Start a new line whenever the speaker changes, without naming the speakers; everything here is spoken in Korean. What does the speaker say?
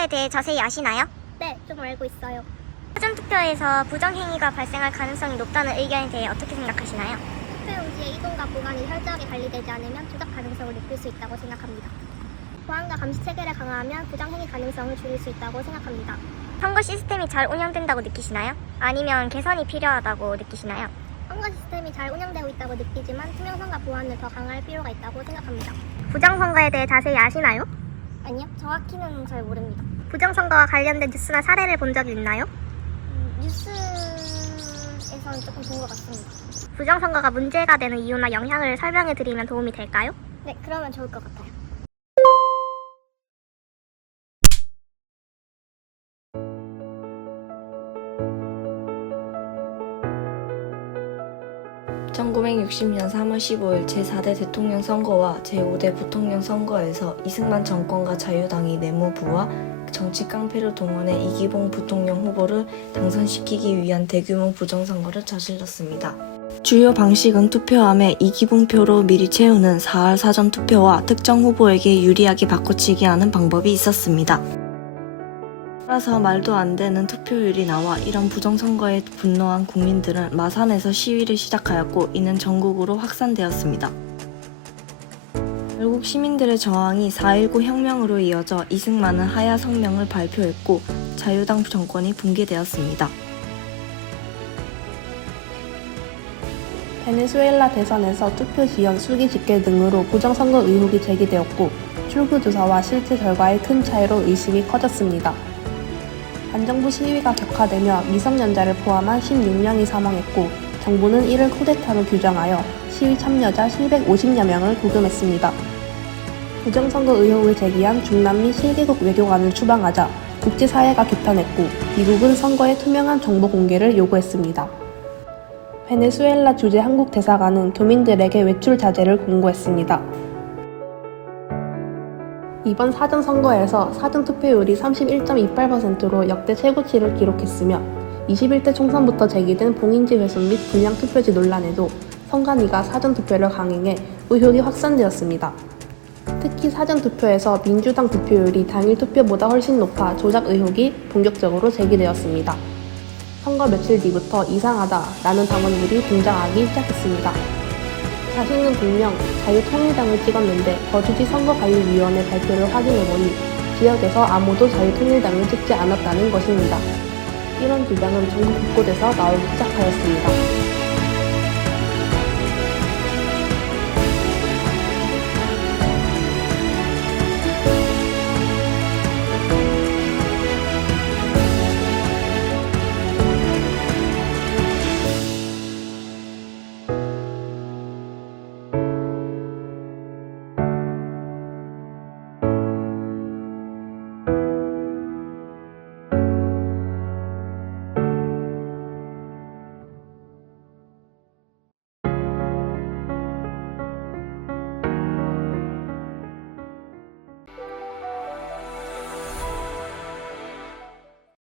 부정선거에 대해 자세히 아시나요?
네, 좀 알고 있어요.
사전 투표에서 부정 행위가 발생할 가능성이 높다는 의견에 대해 어떻게 생각하시나요?
투표용지의 이동과 보관이 철저하게 관리되지 않으면 조작 가능성을 높일 수 있다고 생각합니다. 보안과 감시 체계를 강화하면 부정 행위 가능성을 줄일 수 있다고 생각합니다.
선거 시스템이 잘 운영된다고 느끼시나요? 아니면 개선이 필요하다고 느끼시나요?
선거 시스템이 잘 운영되고 있다고 느끼지만 투명성과 보안을 더 강화할 필요가 있다고 생각합니다.
부정 선거에 대해 자세히 아시나요?
아니요, 정확히는 잘 모릅니다.
부정선거와 관련된 뉴스나 사례를 본 적이 있나요?
음, 뉴스에서는 조금 본 것 같습니다.
부정선거가 문제가 되는 이유나 영향을 설명해 드리면 도움이 될까요?
네, 그러면 좋을 것 같아요.
(1960년 3월 15일) 제4대 대통령 선거와 제5대 부통령 선거에서 이승만 정권과 자유당이 내무부와 정치 깡패를 동원해 이기봉 부통령 후보를 당선시키기 위한 대규모 부정선거를 저질렀습니다. 주요 방식은 투표함에 이기봉 표로 미리 채우는 4할 사전 투표와 특정 후보에게 유리하게 바꿔치기 하는 방법이 있었습니다. 따라서 말도 안 되는 투표율이 나와 이런 부정선거에 분노한 국민들은 마산에서 시위를 시작하였고 이는 전국으로 확산되었습니다. 결국 시민들의 저항이 4.19 혁명으로 이어져 이승만은 하야 성명을 발표했고 자유당 정권이 붕괴되었습니다.
베네수엘라 대선에서 투표 지연 수기 집계 등으로 부정선거 의혹이 제기되었고 출구 조사와 실제 결과의 큰 차이로 의심이 커졌습니다. 반정부 시위가 격화되며 미성년자를 포함한 16명이 사망했고 정부는 이를 쿠데타로 규정하여 시위 참여자 750여 명을 구금했습니다. 부정선거 의혹을 제기한 중남미 실개국 외교관을 추방하자 국제사회가 규탄했고 미국은 선거의 투명한 정보 공개를 요구했습니다. 베네수엘라 주재 한국 대사관은 교민들에게 외출 자제를 공고했습니다. 이번 사전 선거에서 사전 투표율이 31.28%로 역대 최고치를 기록했으며 21대 총선부터 제기된 봉인지 훼손 및 불량 투표지 논란에도 선관위가 사전 투표를 강행해 의혹이 확산되었습니다. 특히 사전 투표에서 민주당 득표율이 당일 투표보다 훨씬 높아 조작 의혹이 본격적으로 제기되었습니다. 선거 며칠 뒤부터 이상하다라는 당원들이 등장하기 시작했습니다. 자신은 분명 자유통일당을 찍었는데 거주지 선거관리위원회 발표를 확인해보니 지역에서 아무도 자유통일당을 찍지 않았다는 것입니다. 이런 주장은 전국 곳곳에서 나오기 시작하였습니다.